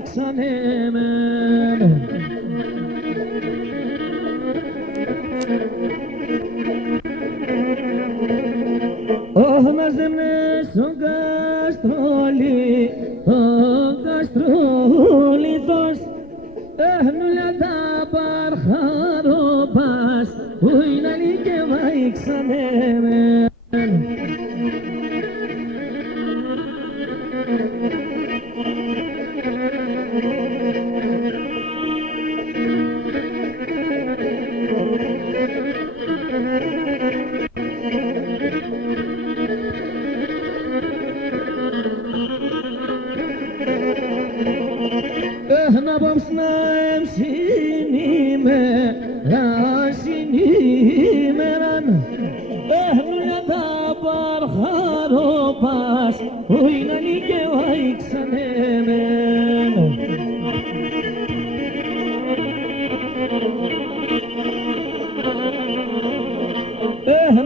βάηξανε μεν. Ωχ να ζεμνές ο Καστρόλιτος Έχνουλια τα παρχαροπάς που είναι άλλη και βάηξανε μεν. Να παύσνα συνήμεραν Έχνουλια τα παρχαροπάς που είναι άλλη και βάηξανε μεν.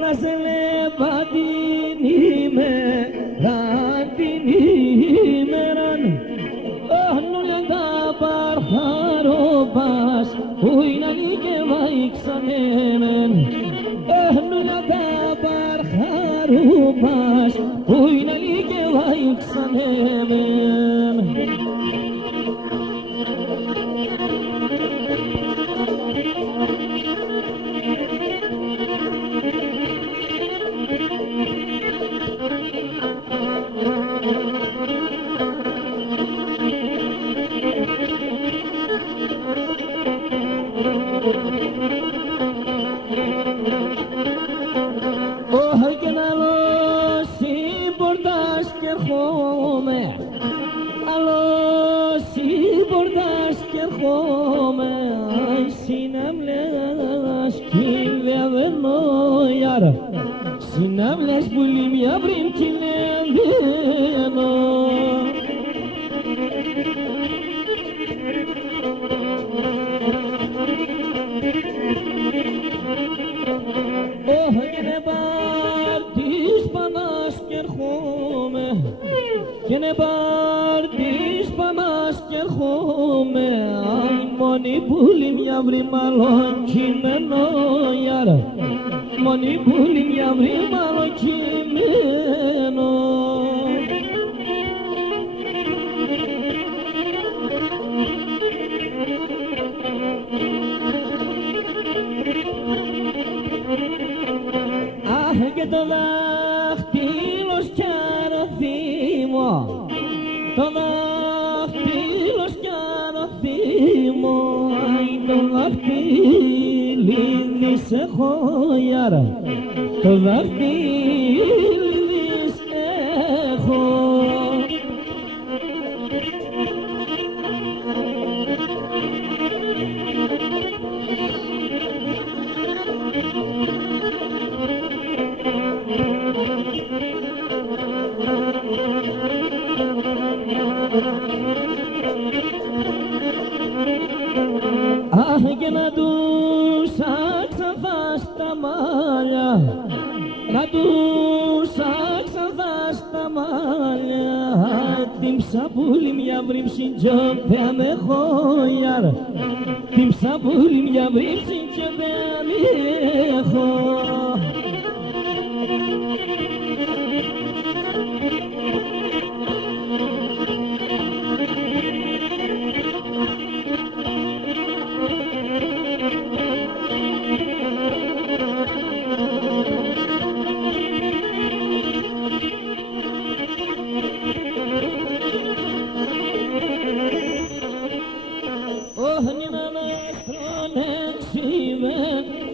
Να σε λέπα την ημέραν Έχνουλια τα παρχαροπάς που είναι άλλη και βάηξανε μεν. Έχνουλια τα παρχαροπάς που είναι άλλη και βάηξανε μεν. Όχι και να άλλο συμπορτάς και ερχόμαι, άλλο συμπορτάς και ερχόμαι, αι συναυλές κι λεβαίνω ιάρα, συναυλές που λίμια βρήν κι λεβαίνω. Όχι και να πάρτης πανάς κι ερχόμαι, και να πάρτης πανάς κι ερχόμαι, αι μόνη που λίμια βρει μάλλον κειμένο ιάρα, μόνη που λίμια βρει μάλλον κειμένο. Αχ και το δάχτυλο σκιαρωθήμο, το δάχτυλο σκιαρωθήμο, αι το δάχτυλι δις έχω ιάρα, το δάχτυλι δις έχω. Αχ και να τους άξαφα στα μάλια, να τους άξαφα στα μάλια, την ψαπούλη μια βρύψη τζοπέα με χωιάρα, την ψαπούλη μια βρύψη τζοπέα με χω.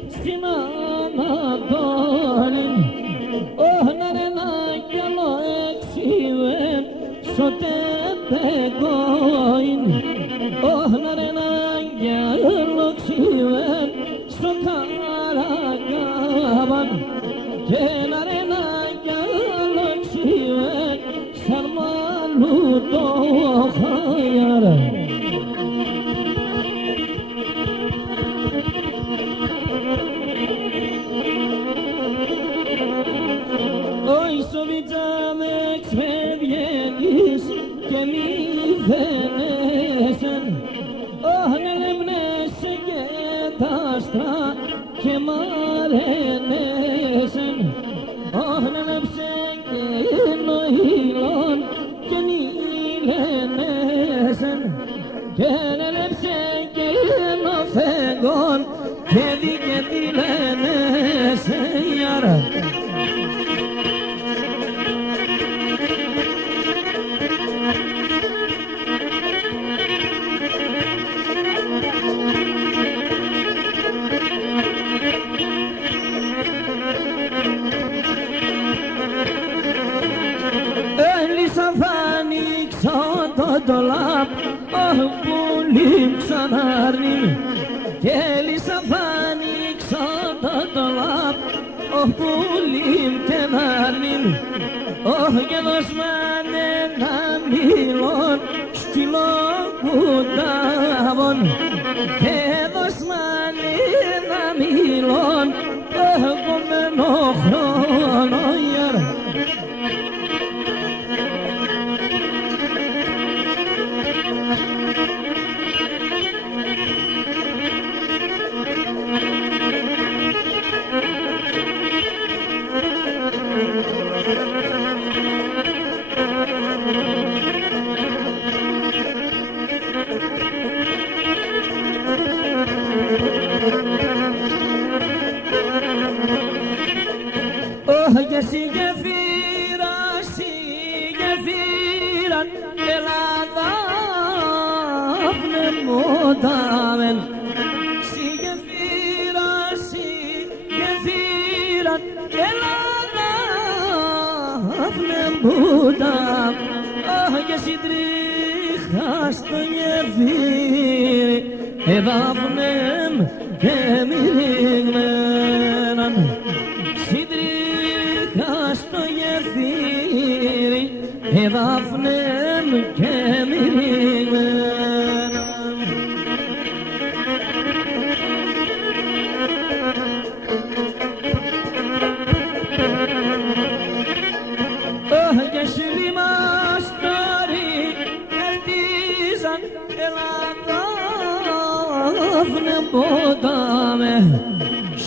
Στην Ανατόλη, όχι να ρε να κι άλλο εξιβεν, σωτέτεκόιν, όχι να ρε να κι άλλο εξιβεν, στο Καρακάβαν, και να ρε να κι άλλο εξιβεν, σαν μάλλου το χαϊάρα. Σοβιτζάμεξ με βγαίνεις και μη φαίνεσαι renesen ohne psenge no hilon kenilesen kenele psenge no fegon kedi kenilesen yara dolap oh bulim sanarnim geli safanik sada dolap oh bulim kenarnim oh gelosmane namilon stilo gudavon gelosmane namilon oh gomeno chrono yar sigue firan elada modamen sigue firan elada modam ah ya sidri hasta yevir evavnem kemirigmen sidri hasta yevir evavnem kemirigmen oh yeşilim astari erdizan eladavnem bodame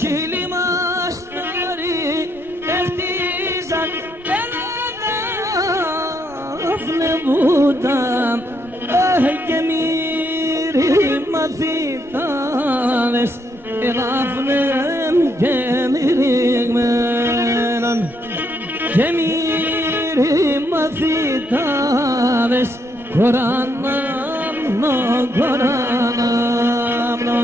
şilim astari erdizan eladavnem bodam oh gemirim mazitales eladavnem kemirigmen Cemirim azitaves Koranam no Koranam no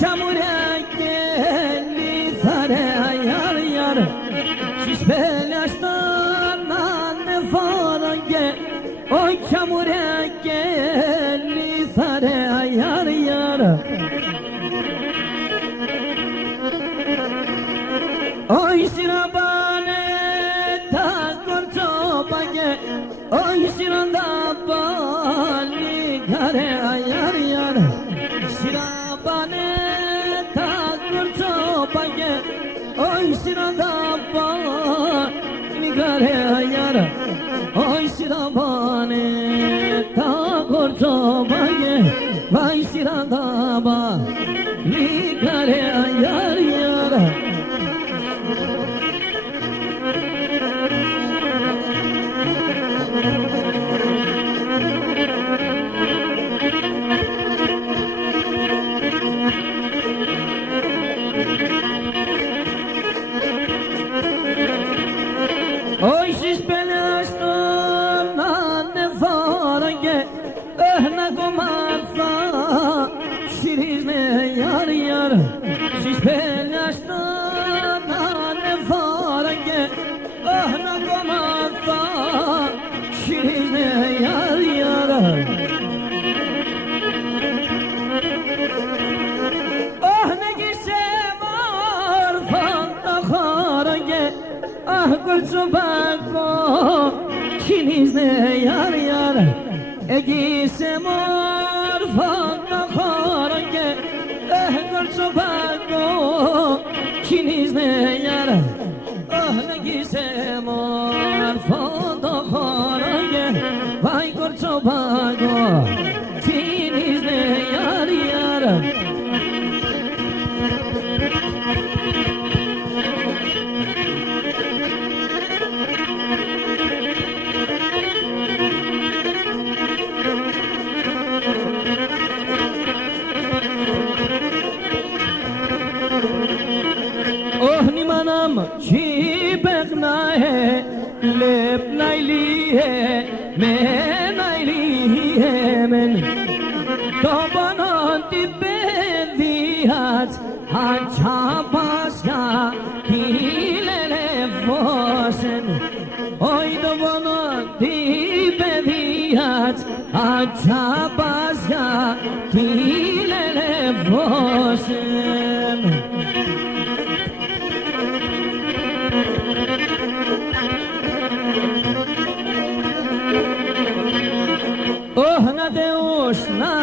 Çamura geldi zare yar yar Şişpelaştan anne farange Oy çamura geldi zare yar yar Oy sirabane ta korço bage Oy siranda bali gare yar yar Sirabane Oy siranda ba nigare yara Oy sirabane ta gorzo baye Oy siranda ba nigare yar yara Oy şişpelaştan anne farange Ehne komarsa şirizne kinizde yar yar Egise morfanda khorange Gorço bago kinizde yar Egise morfanda khorange Vay gorço bago kinizde yar yar manam chi begna hai lep naili hai men naili hai men to bananti bedihat acha pasya hilele vosen oi to bananti bedihat acha pasya hilele vosen na Deus na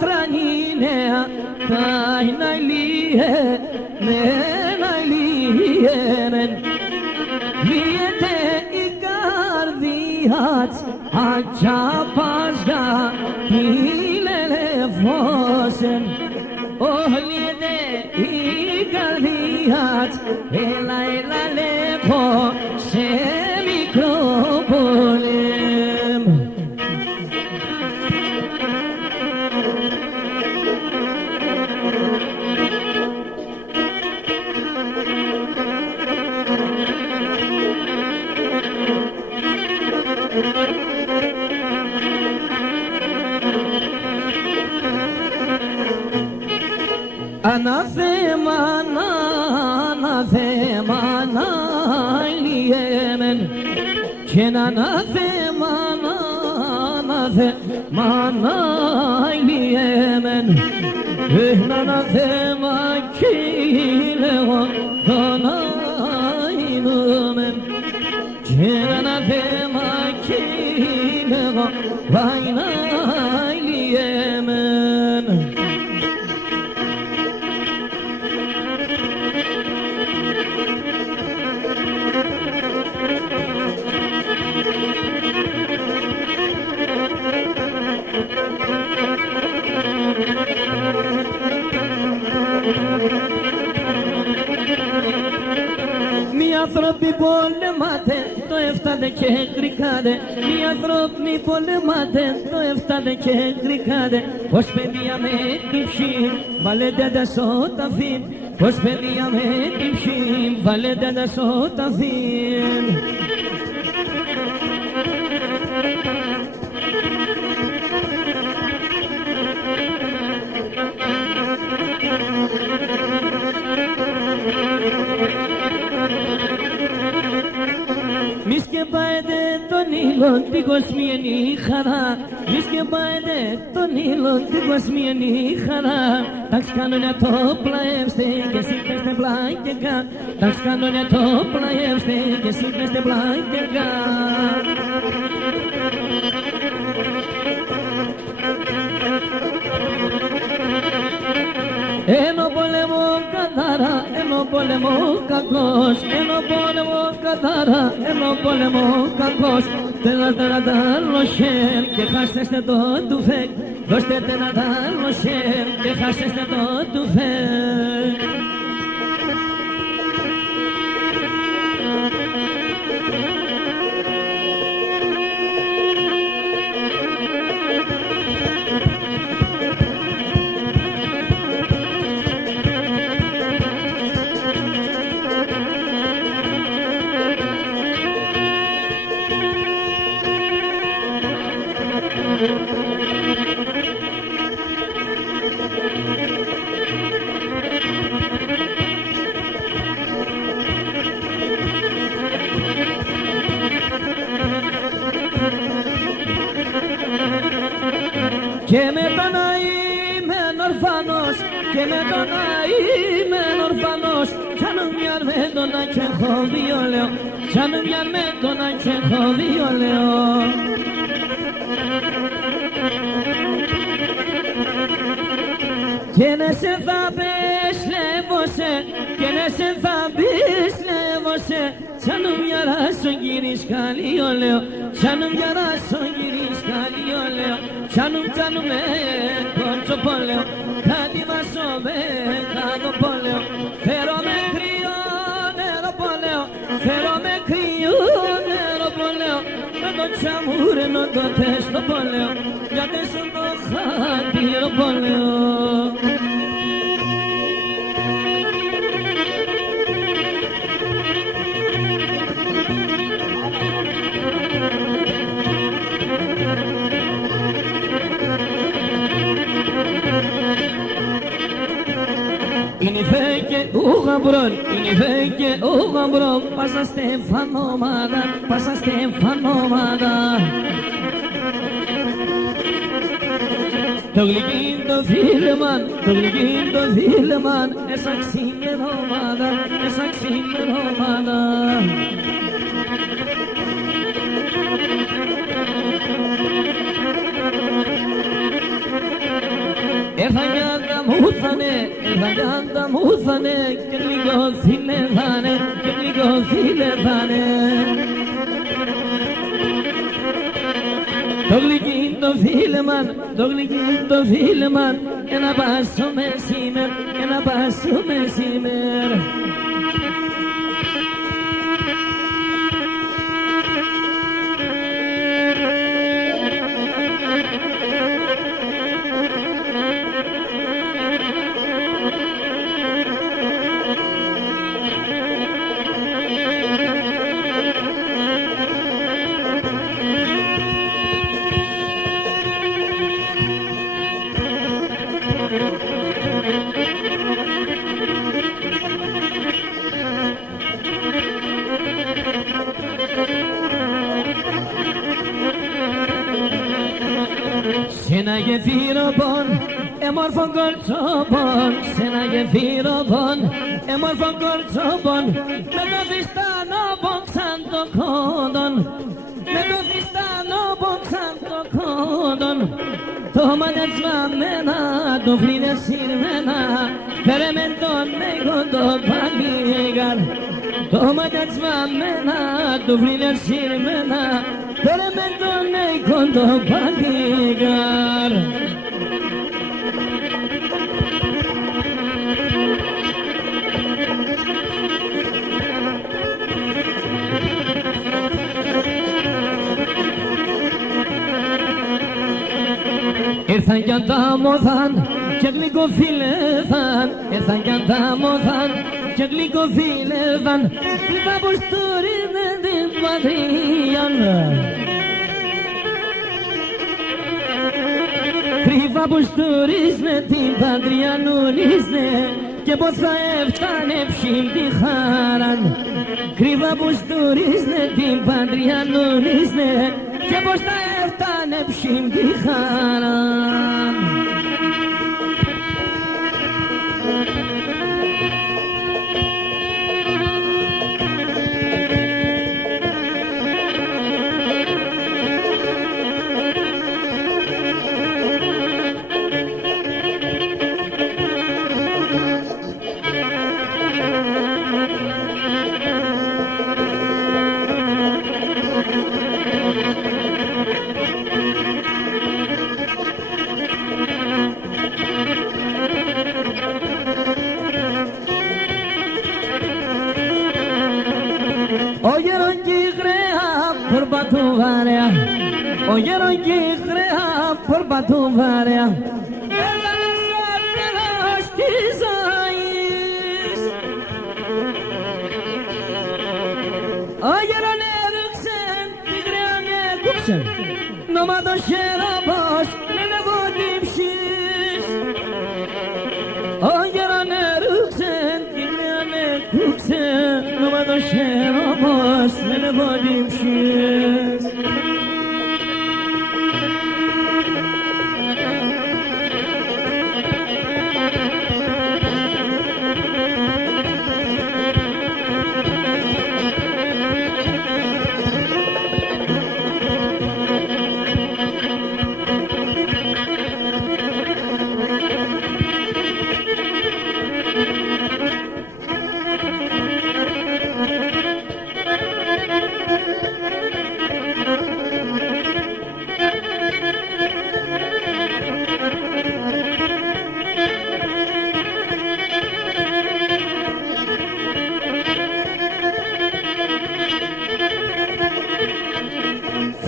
tranine tai na lie ne na lie men liete ikardiat acha pasga hilele vosen oh liete ikardiat elai la lepo se micropoliem Anathema Yemen Ken anathema Yemen Anathema Kilewa Donainumen Ken anathema Kilewa Yemen Mi anthropi πολεμάτε, το έφτανε και γρικάτε. Mi anthropi πολεμάτε, το έφτανε και γρικάτε. Πως παιδιά με τύψη, βάλετε τα σώταφιν. Πως παιδιά με τύψη, βάλετε τα σώταφιν. Μη σκεπάετε τον ήλον την κοσμιανή χαρά. Μη σκεπάετε τον ήλον την κοσμιανή χαρά. Τα σκάνουνε το πλαεύστε και σύμπτεστε πλάκεκα. Τα σκάνουνε το πλαεύστε και σύμπτεστε πλάκεκα. Ενώ πόλεμο κατάρα, ενώ πόλεμο κακός. Ενώ πόλεμο κατάρα, ενώ πόλεμο κακός. Δώστε ένα άλλο χέρ και χάσετε το τουφέκ. Δώστε ένα άλλο χέρ και χάσετε το τουφέκ. Και μετά να είμαι ορφανός, και μετά να είμαι ορφανός. Κι αν μοιάν με τον να και έχω βιολέο, κι αν μοιάν με να και έχω δύο λέω. Και να σε θα πες λέβωσε, και να σε θα πεις λέβωσε. Τσάνου μια ράσο γυρίς καλείο λέω, τσάνου μια ράσο γυρίς καλείο λέω. Τσάνου με κότσο πόλεο, κάτι βάσο με κάτω πόλεο. Φέρω με κρύο νερό πόλεο, φέρω με κρύο νερό πόλεο. Με το τσαμούρενο το θες το πόλεο, γιατί σου το χάτιρο πόλεο. Είναι φέκε ο γαμπρόν, είναι φέκε ο γαμπρόν. Πάσα στεφανόμαδα, πάσα στεφανόμαδα. Το γλυκύν το φίλεμαν, το γλυκύν το φίλεμαν. Έσα ξημερώμαδα, έσα ξημερώμαδα. Ερθαγιάντα μου θανε, και λίγο θυλεύανε, και λίγο θυλεύανε. Το γλυκύν το φίλεμαν, το γλυκύν το φίλεμαν. Ένα πάσο μεσήμερ, ένα πάσο μεσήμερ. Σε ένα γεφύροπον, έμορφο κορτσόπον, σε ένα γεφύροπον, έμορφο κορτσόπον, με το φιστάνο πόξαν το κόντον, με το φιστάνο πόξαν το κόντον. Το μανιατσμαμένα, το φλινεσυρμένα, φέρε με τον εγώ το παλίγαρ. Το μανιατσμαμένα, το φλινεσυρμένα, φέρε με τον εγώ το παλίγαρ. Ήρθαν κι αντάμωθαν και γλυκοφίλευαν, ήρθαν κι αντάμωθαν και γλυκοφίλευαν, πλήπα πως τουρίνε την πατρία. Κρύβα πως τουρίσνε την πατρία νουρίσνε και πως θα έφτανε ψηλ τη χάραν. Κρύβα πως τουρίσνε την πατρία νουρίσνε και πως θα έφτανε ψηλ τη χάραν. Ο γέρον κι η γραία περπατούν βαρέα, ο γέρον κι η γραία περπατούν βαρέα. Έλανε σαν τέλος της ζωής. Ο γέρον έδειξε τη γραία με κούψε, νόμα το χέραπος με λεβοντύψεις. Ο γέρον έδειξε τη γραία με κούψε, νόμα το χέραπος με λεβοντύψεις.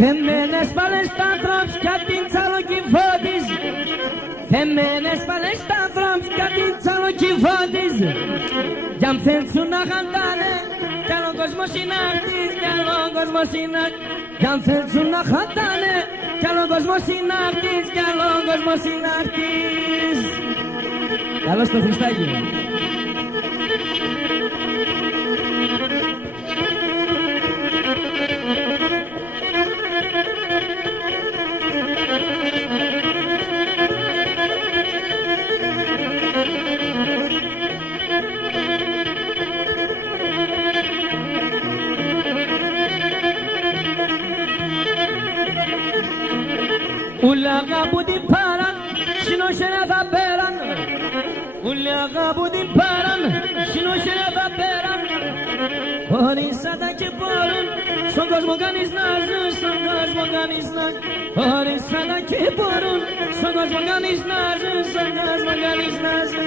Θεμένες πάλες τα ανθρώπους κι απ' την τσαλοκυφώτης. Θεμένες πάλες τα ανθρώπους κι απ' την τσαλοκυφώτης. Κι αν θέλουν να χαντάνε κι άλλον κόσμος είναι αρτής, κι άλλον κόσμος είναι αρτής. Κι αν θέλουν να χαντάνε κι άλλον κόσμος είναι αρτής, κι άλλον κόσμος είναι αρτής. Καλώς το Χριστάκι. Ουλάγα που την πάραν, συνόσερα θα πέραν. Ουλάγα που την πάραν, συνόσερα θα πέραν. Χωρίς σάτα και μπορούν, στον κόσμο κανείς να ζουν, στον κόσμο κανείς να ζουν. Χωρίς σάτα και μπορούν, στον κόσμο κανείς να ζουν, στον κόσμο κανείς να ζουν.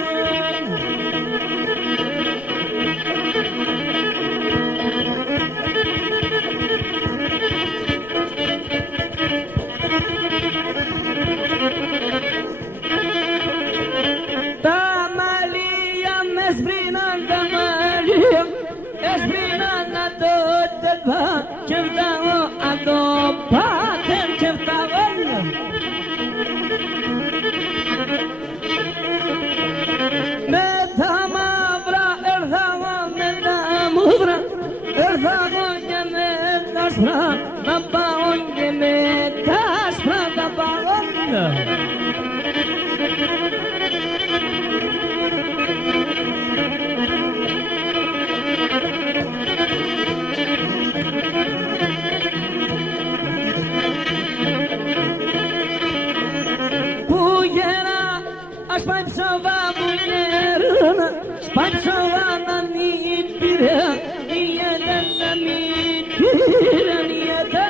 Και φτάω απ' το πάτερ και φτάω. Με τα μαύρα έρθαγω, με τα μούδρα έρθαγω και με τα σπρά να πάω και με τα σπρά να πάω. Σπάει ψωβά μου γερούνα, σπάει ψωβά να μην πήρε, ιέτε να μην πήρε, ιέτε.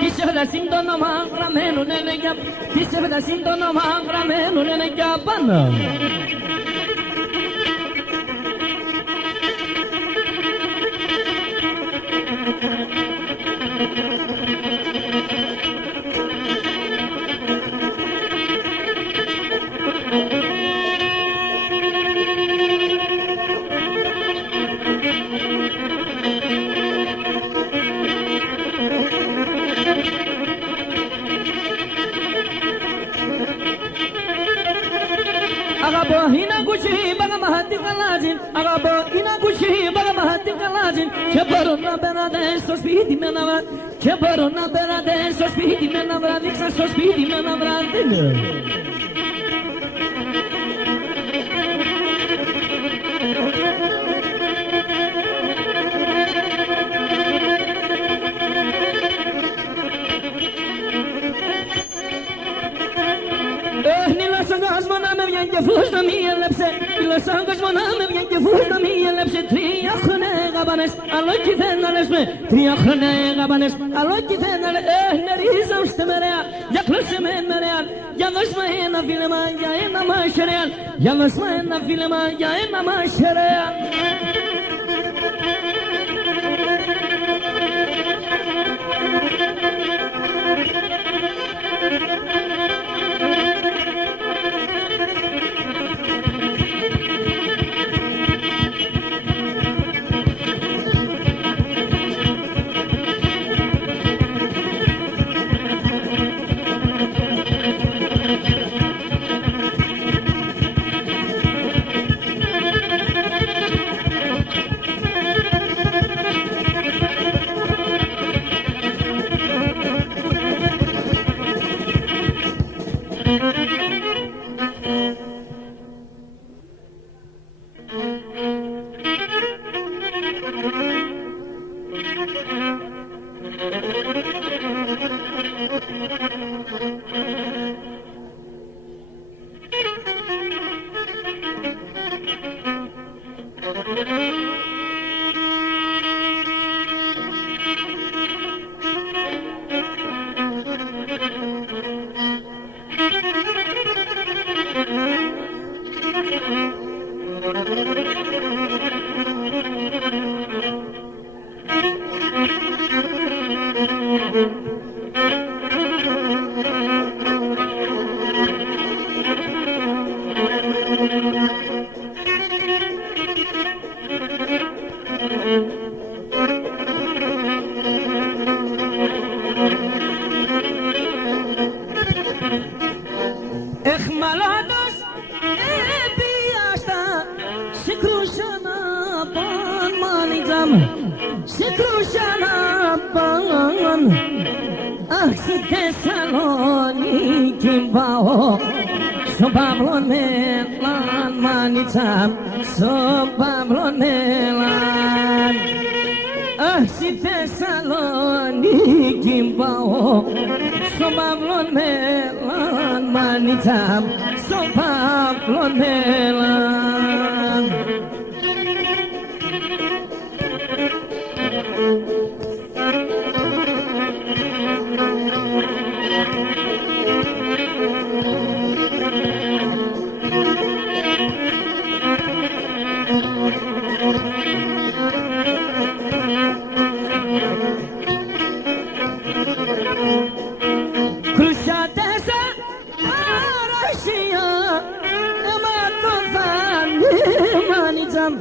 Πίστευε σύντομα γραμμένον είναι για πίστευε σύντομα γραμμένον είναι για πάνω. Agabo inaguchi baga mahati kalajin agabo inaguchi baga mahati kalajin kebarona berade sospidi menava kebarona berade sospidi menava niksa sospidi menava και φούς να μη έλεψε, πήλωσαν κόσμο να με βγαίνει και φούς να μη έλεψε. 3 χρόνια έγαπανες, άλλο κι δεν αλέσμε. 3 χρόνια έγαπανες, άλλο κι δεν αλέσμε. Νερίζα ώστε μερέα, για κλώσε με μερέα. Για δώσ' με ένα φίλεμα, για ένα μάχερεαν. Για δώσ' με ένα φίλεμα, για ένα μάχερεαν. Εχμαλώτος έπιαστα σε κρούσανα παν μάνιτζαμ σε κρούσανα παν αχ στη Θεσσαλονίκη πάω στον Παύλο Νέλαν μάνιτζαμ στον Παύλο Νέλαν αχ στη Θεσσαλονίκη πάω στον Παύλο Νέλαν μάνιτζαμ στον Παύλο Νέλαν. Κρουσιάτεσα αρασία αιματωθάνε μάνιτζαμ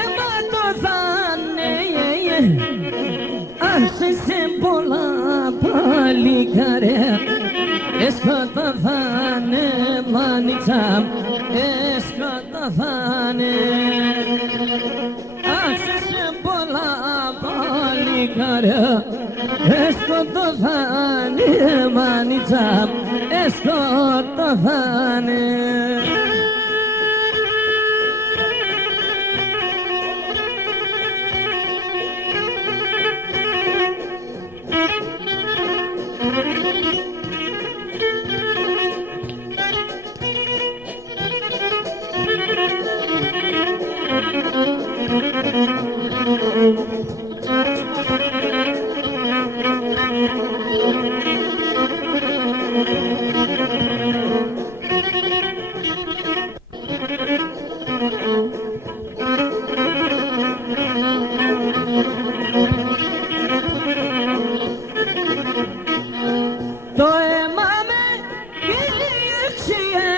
αιματωθάνε άσε πολλά παλικάρια εσκοτωθάνε μάνιτζαμ εσκοτωθάνε άσε πολλά παλικάρια εσκοτωθάνε μάνιτζαμ εσκοτωθάνε. Το αίμα με κυριεξιέ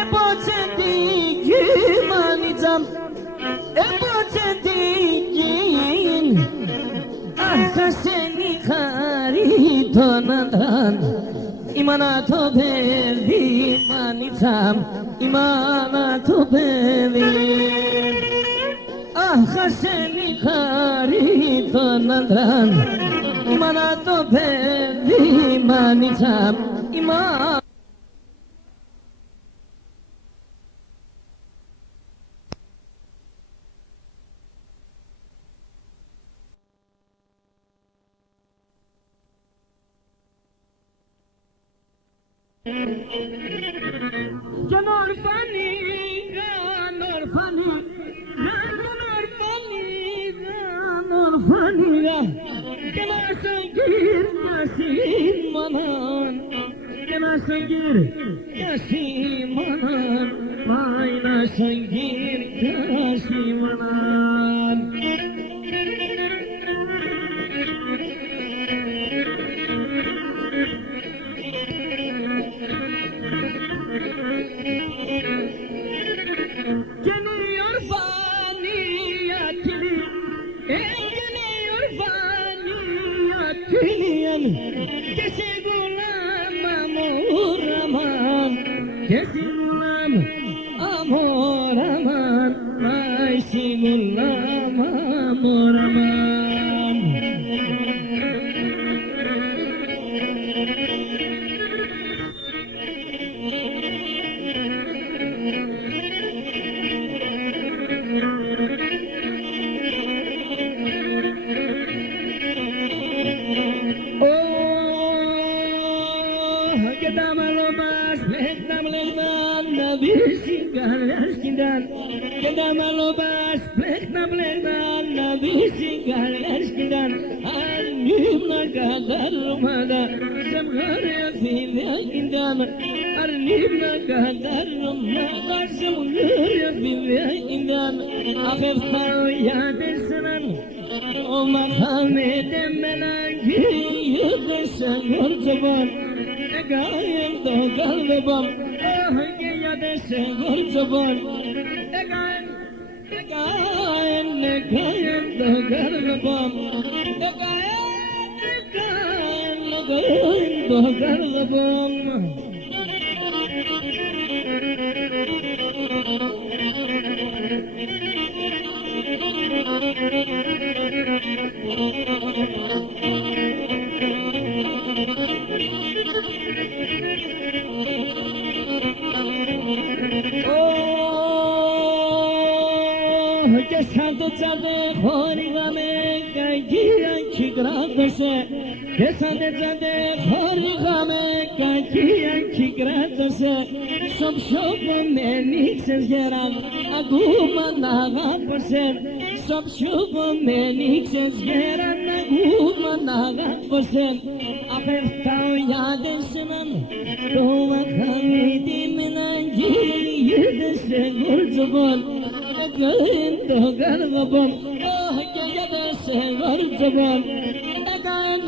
έποτσε την γη μάνιτζαμ έποτσε την γη άχασε η χάρη των άντραν η μάνα το παιδί μάνιτζαμ η μάνα το παιδί άχασε η χάρη των άντραν η μάνα το παιδί μάνιτζαμ η μάνα. Κι ορφανή, και να σε γύρ μανάν, και να σε γύρ μανάν, πάει να σε γύρ μανάν. Και είναι η ορφανή ατυλή, έγινε η ορφανή ατυλή, και σε γουλάμ αμόραμαν, και σε γουλάμ αμόραμαν, πάει σε γουλάμ αμόραμαν. και τα μαλοπάς πλέχνα να δεις οι καλές κοιτάν αρνήμνα κατάρρωματα ζευγάρια φίλια κοιτάν αρνήμνα κατάρρωματα ζευγάρια φίλια κοιτάν αφεφτάω για τέσσεραν ο Μαχάμετ εμενάγει σε γορτσοπάν Εγκάεν το καλδεπάν και για τέσσερ γορτσοπάν Εγκάεν το καλδεπάν Εγκάεν το καλδεπάν Και σαν το τσάντε χορηγάμε κακία κι κράτωσε και σαν το τσάντε χορηγάμε κακία κι κράτωσε στο πιο κομμένη ξεσγεράν ακόμα να αγάπωσε στο πιο κομμένη ξεσγεράν ακόμα να αγάπωσε απεφτάω για τέσσεραν το Μαχάμετ εμενάγει σε γορτσοπάν Εγκάεν το καλδεπάν και για τέσσερ γορτσοπάν Εγκάεν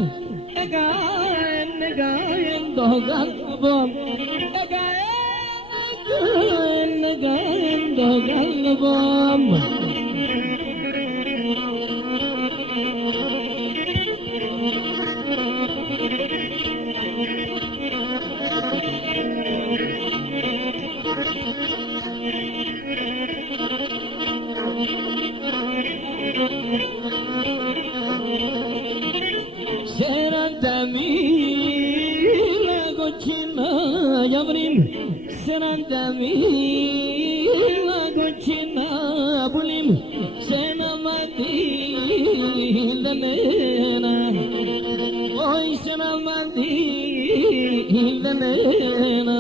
το καλδεπάν Εγκάεν το καλδεπάν Serandamila gochina bulim senamati lemena Oy senamati lemena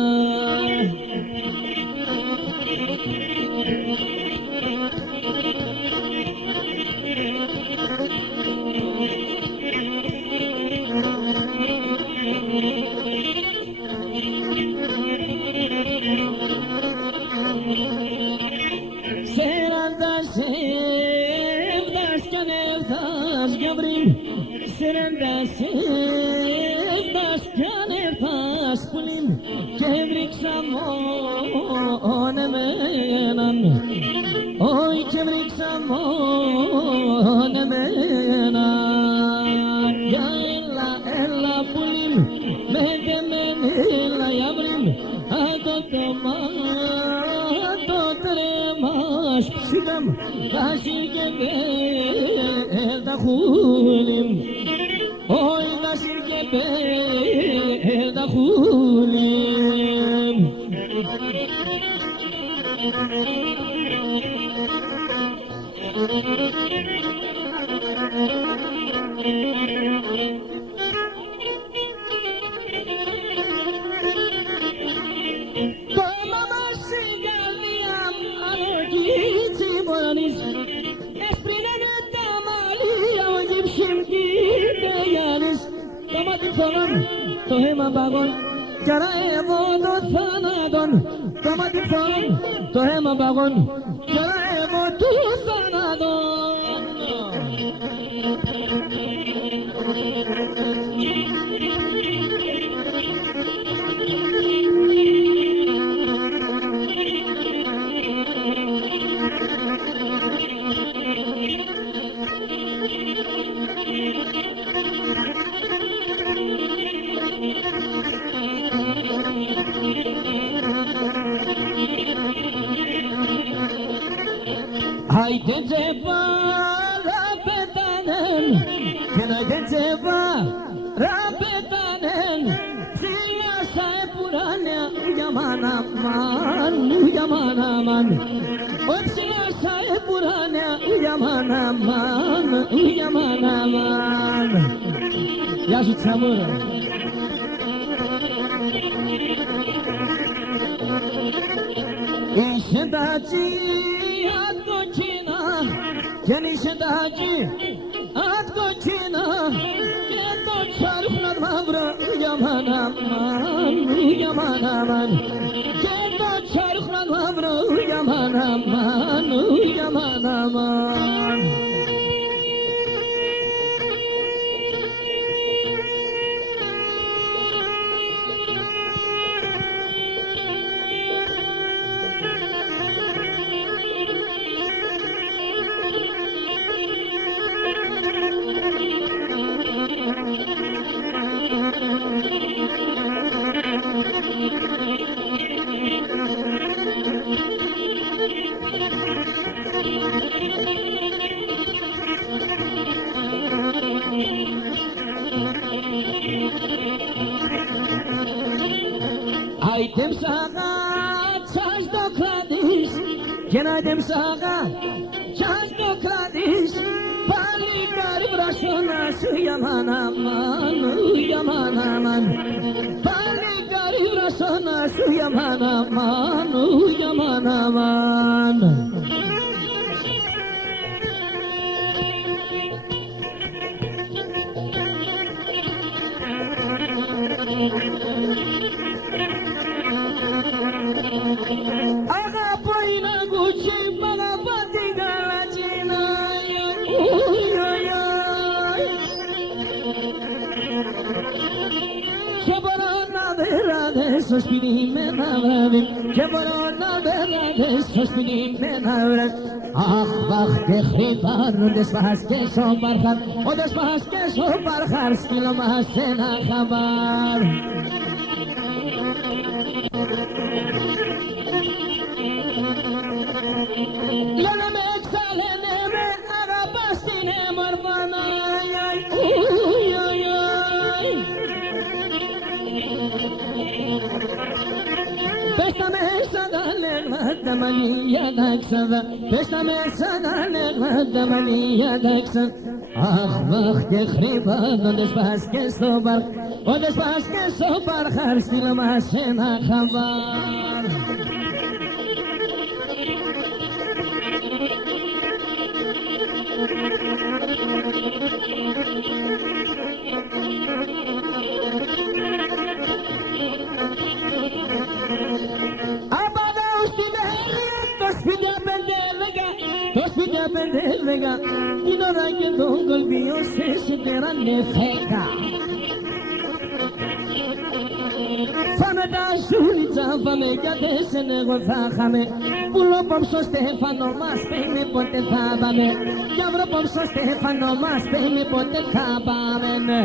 Serendasevdas kaneftas pulim Kevriksam onemenan Oy kevriksam onemenan Ya ella pulim Medemen ella yavrim Adotoma Adotremash psidam Kashigebe Elda khulim Oy nasirgebe da khulim Toma masigaliam arogiti boranis Esprineneta malia ojib shimki Toma tipsaman, tohema bagon, jara evo do sanadon. Toma tipsaman, tohema bagon, jara evo tu sanadon. Haydi ceba Rabbetanen Haydi ceba Rabbetanen Siya say purane Uyaman aman Uyaman aman Siya say purane Uyaman aman Uyaman aman Yaşı çamur İşte Genişe dağcı Akto çina Keto çarıklar mavra Yaman aman Yaman aman Keto çarıklar mavra Yaman aman Yaman aman Aydım sağa çaş dokladış Genaydım sağa çaş dokladış Bali garip raşona şu yaman aman Yaman aman Bali garip raşona şu yaman aman Yaman aman Aga boyuna gucci bana patiga lacina Que borona verade sospirime navravim Que borona verade sospirime navravim Ah vah dehribar desbahas ke so barkhar O desbahas ke so barkhar skilo mahasena khabar Löneme eksaleneme arabastine morvana Beştame sana legmadamani yadaksava Beştame sana legmadamani yadaksav Ah vah dehriban o desbahas ke so barkhar O desbahas ke so barkhar skilo mahasena khabar Abada ustime tospida pendelega Dinora que dongol bio se sidera nefeka Fame da sulica fame ya desene gozajame Pulo pom so Stefano mas peme ponte tabame Yabro pom so Stefano mas peme ponte tabame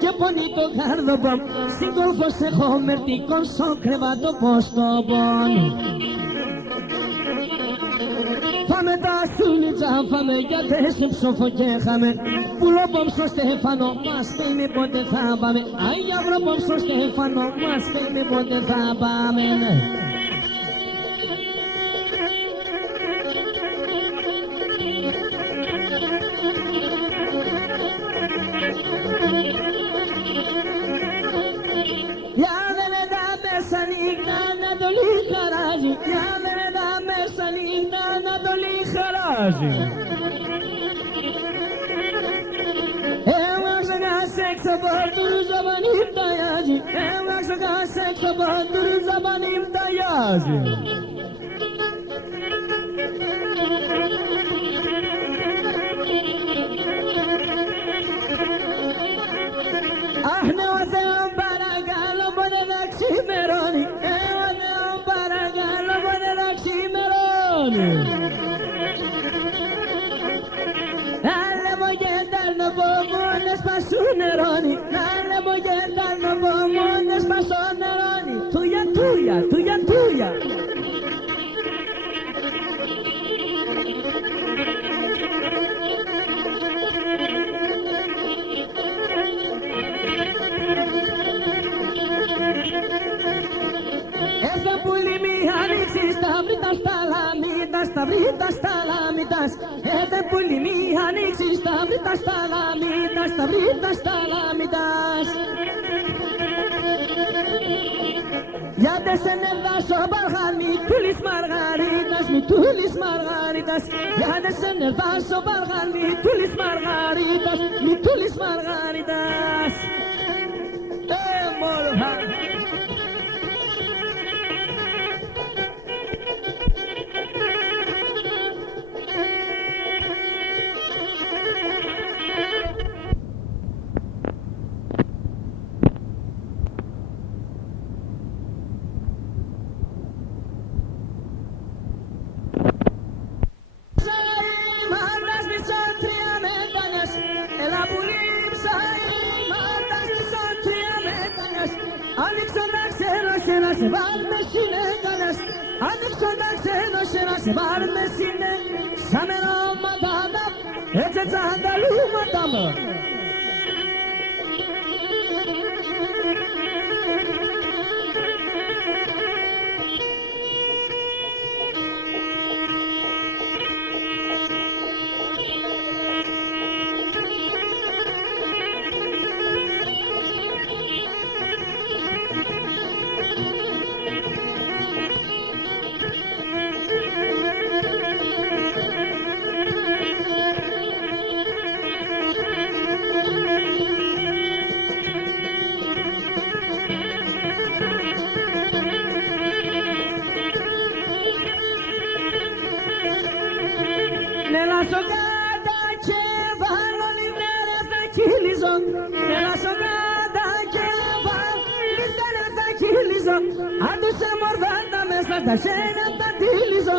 Qué bonito cardobón, sin golfo se convertí con son crevato postobón. Fame da sulica, fame ya te sopsofo jehame, pulo bom so Stefano, mas que me ponte zabame, ay abro bom so Stefano, mas que me ponte zabame. Tuya. τα βρήτα στα λάμιτας. Πουλί μη ανοίξεις τα βρήτα στα λάμιτας, τα βρήτα στα λάμιτας. Γιατί σε νερδάσω μπαργάν, μη τούλης μαργαρίτας, μη τούλης μαργαρίτας. Γιατί σε νερδάσω μπαργάν, μη τούλης μαργαρίτας, μη τούλης μαργαρίτας. Μόλχα. Σε βάλμε συνέγγανες, άνοιξω να ξένωσε να σε βάλμε συνέγγανες. Σαν ένα μαντάνα, έτσι τσανταλού μαντάμα. Nella sogata che vanno livrare da chiliso, nella sogata che vanno livrare da chiliso, adu se mordata mesa da scena da diliso,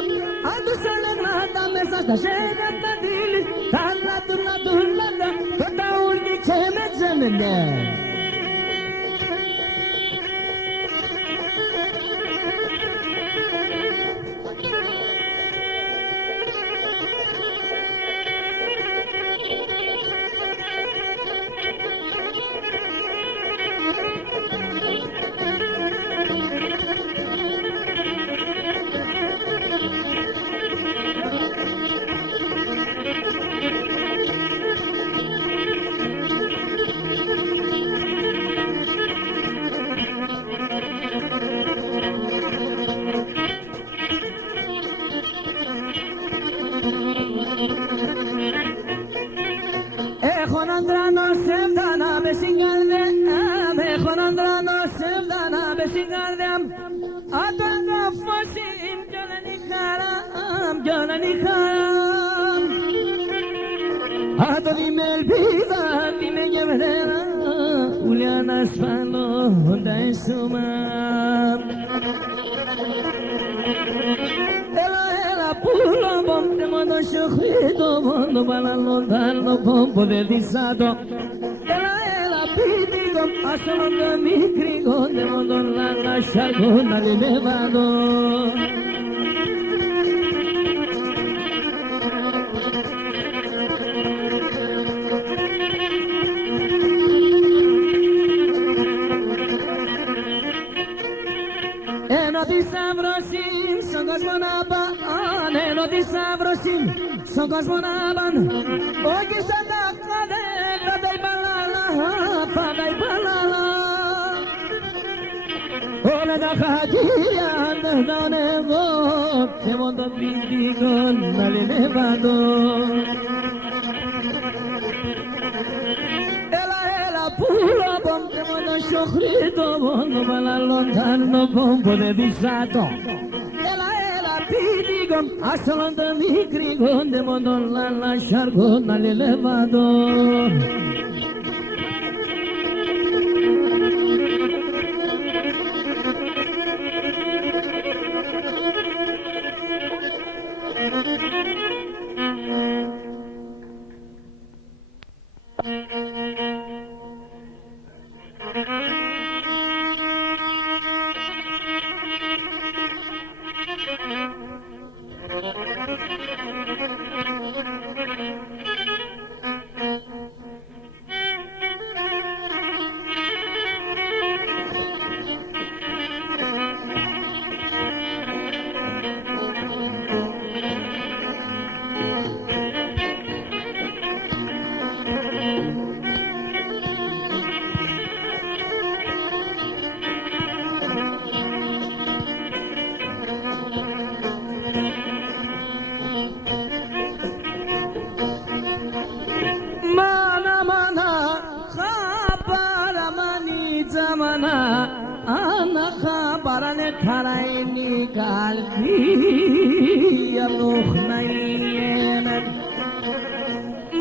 adu se legrata mesa da scena da diliso, talla turna turna, tutta urdi che me zemene. Έχω έναν τρανό σε βδάνα με στην καρδιά, έχω έναν τρανό σε βδάνα με στην καρδιά. Αν το εγκαφώσει ποιο δεν είναι χαρά, ποιο δεν είναι χαρά. Αν το δει με ελπίδα, δει με και βδέρα, ούλοι ανασφαλώντα εσώμα. Puro bombe modo sciocchito, mondo lontano, bombo dedicato. E la pitico, assolando mi crigo, devo non la lasciare con la vado. Ενώ της αυρωσím, στον κόσμο να πάνε, ενώ της αυρωσím, στον κόσμο να πάνε. Όχι σαν τα κάδε, πάντα η παλάλα, πάντα η παλάλα. Όλα τα χατήρια δεν θα ανεβώ, και μόνο το πιτικό να λένε παντό. Puro bombe modo sciocchito, mondo lontano, bombo dedicato. E la pitico, assolando mi crigo, devo non la lasciar con l'elevato. noch nein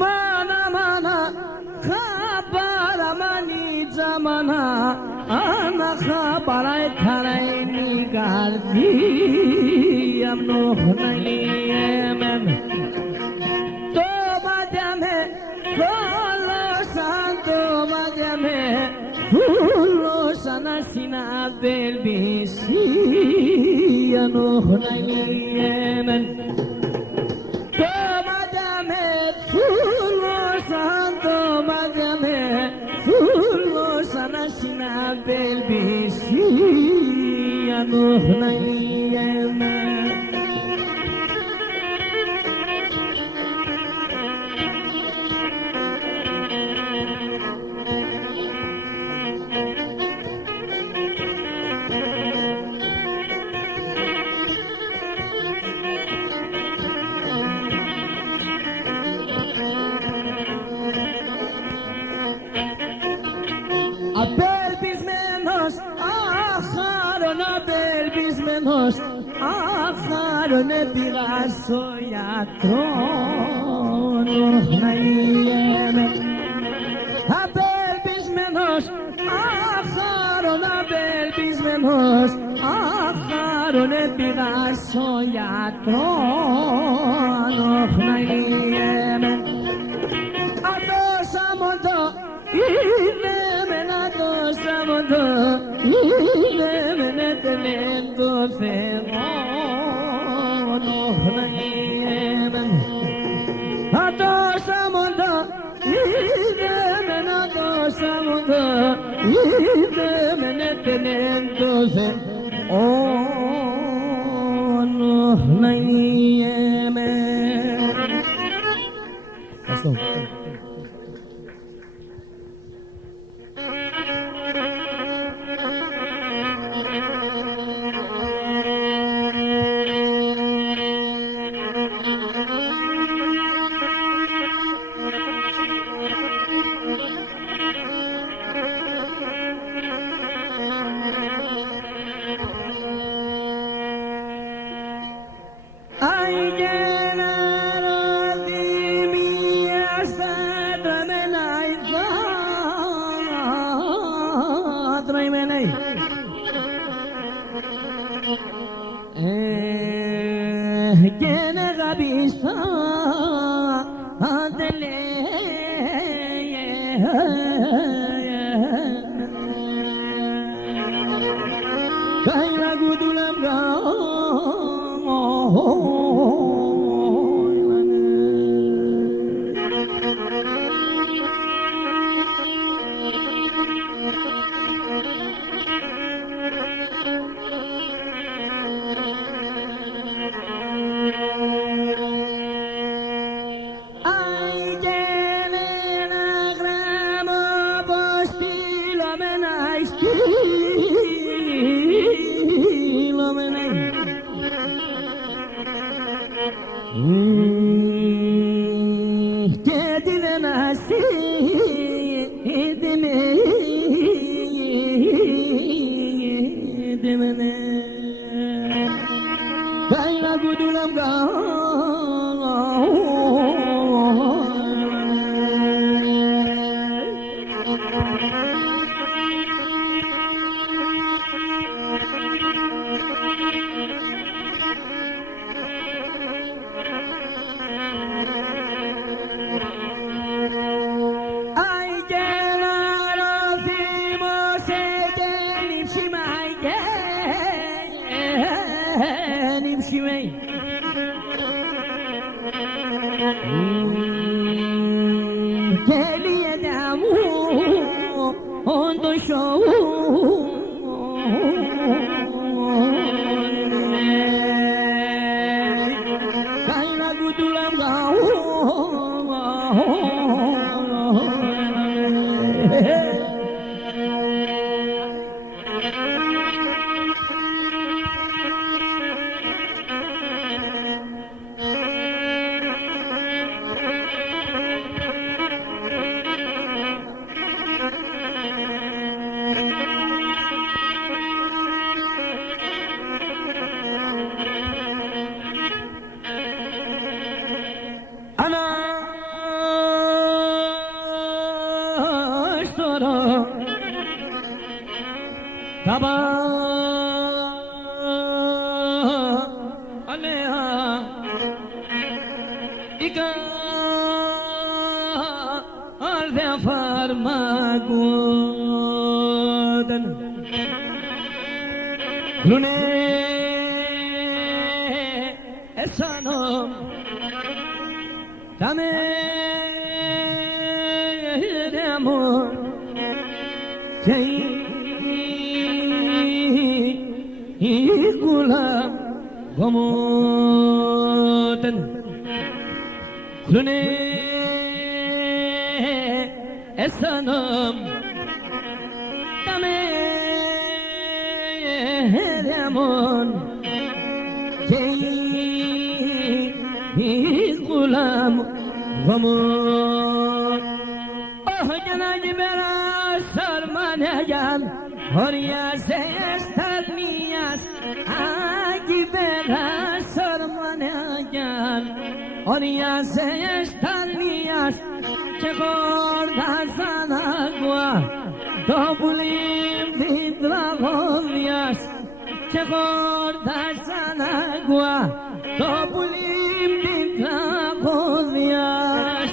mana mana khabar mani zamana ana khabarai tharai nigar am noch nein to madame solo santo madame Fullo sana sina belbisi noch nein to madame fullo santo madame fullo sana sina belbisi noch nein Abel bizmenos, acharon Abel bizmenos, acharon epigaso yatron nayem. Abel bizmenos, acharon Abel bizmenos, acharon epigaso yatron nayem. Ados amondo. Inemenados amondo, inemenetento ferono naim. Ados amondo, inemenados amondo, inemenetento ferono naim. Pastor. Gene gabisa adele kayra gudulam ga Kayla gudulam ga Geliye damu ondo show Kayla gudulam ga Kaba Aleha Ika Alve Farmagodan Lune Esanom Dame Demo Jai Gula Gomotan Lune Esanom Dame Demon Gulam Gomor Oh Janaj Bera Sarmanayan Horias Estalmias Agibera Sarmanayan Horias Estalmias Chegor Dasanagua Dobulim Didragolias Chegor Dasanagua Dobulim Didragolias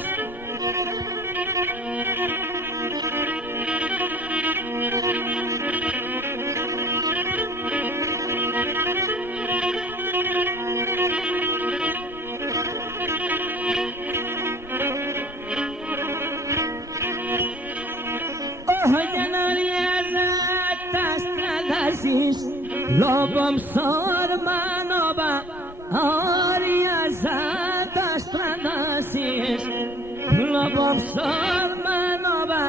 Lobom sormanova Aria zada stranasis Lobom sormanova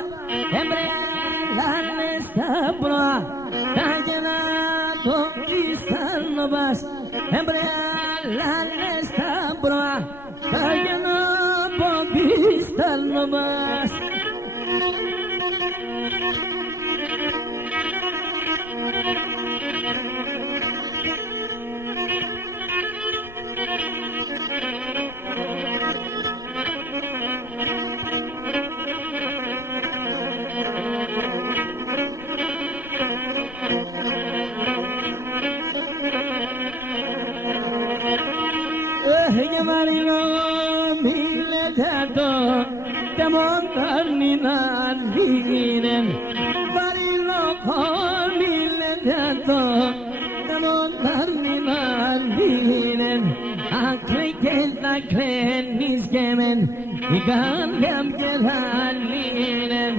Embrela nestabra Tajana conquistar novas Embrela nestabra Tajana conquistar novas Marino mille dato demontarnina liginen Marino mille dato demontarnina liginen Akriken akren nisgemen igandem gelalinen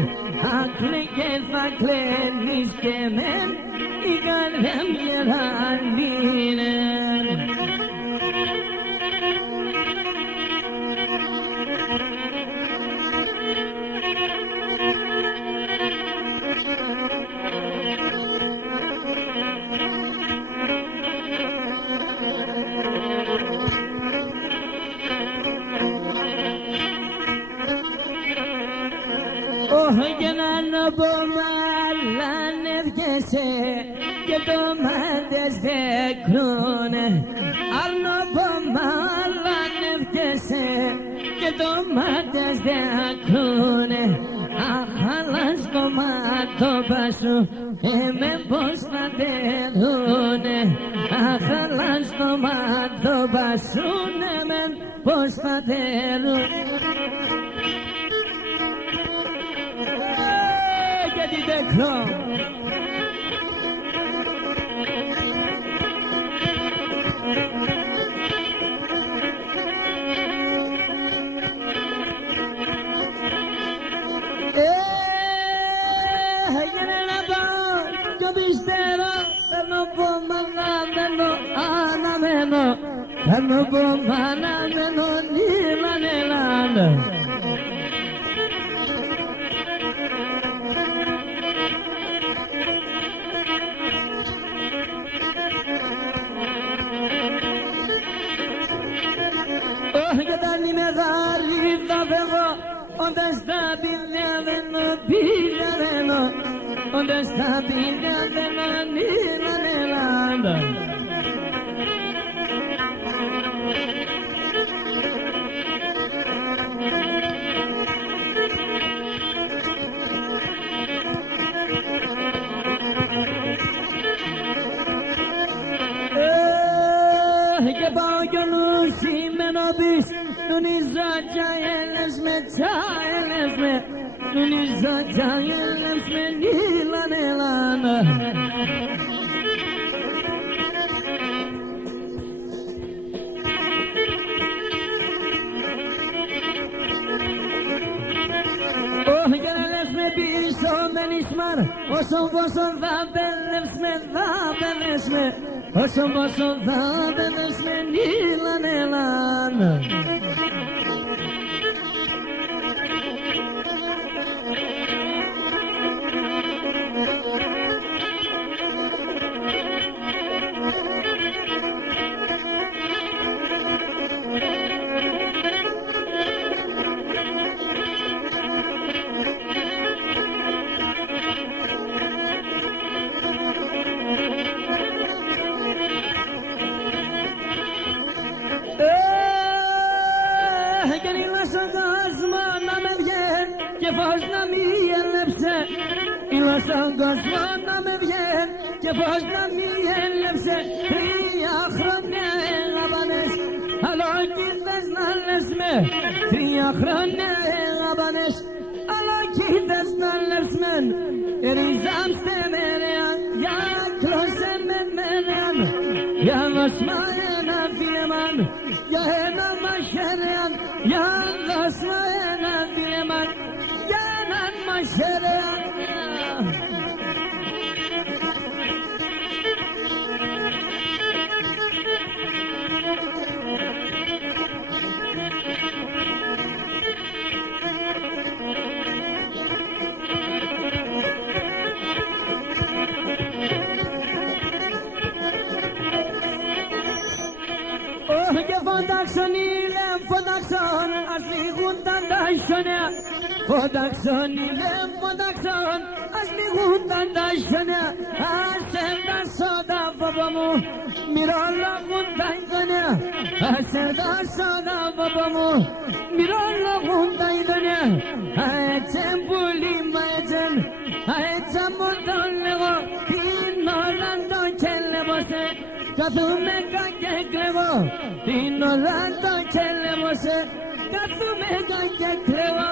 Akriken akren nisgemen igandem gelalinen Genel bomala nefkese Gedoma desde krone Arno bomala nefkese Gedoma desde krone Ahalas goma tobasu Eme bosna derune Ahalas goma tobasu Nemen bosna derune Deklo Onde está Bilhaveno, Bilhaveno? Onde está Bilhaveno, Nilanelanda? Cenabis Nuniza Jayelesme Jayelesme Nuniza Jayelesme Nilan Elan Oh Jayelesme Bishon Ben Ismar Oson Boson Vabelesme Vabelesme Oson Boson Vabelesme Nilan Elan Φως να μη έλεψε, ήλωσαν κόσμο να με βγαίνει και φως να μη έλεψε. 3 χρόνια έγαβανες, άλλο κοίτες να λες με. 3 χρόνια έγαβανες, άλλο κοίτες να λες με. Ρίζαμ ste merean, ya klose men merean, ya vasma ena fileman, ya ena maşerean, ya vasma ena fileman. Maşerean Oh ke fondaksyon ilem fondaksyon asli gundan da şone Fodakson ilem fodakson asli gundan da şone Sevdan soda babamı miralla gundan gane Sevdan soda babamı miralla gundan gane Ayeten bulim ayeten ayeten bundan lego Pinolando kelle bose Kathume kanke klevo Pinolando kelle bose Kathume kanke klevo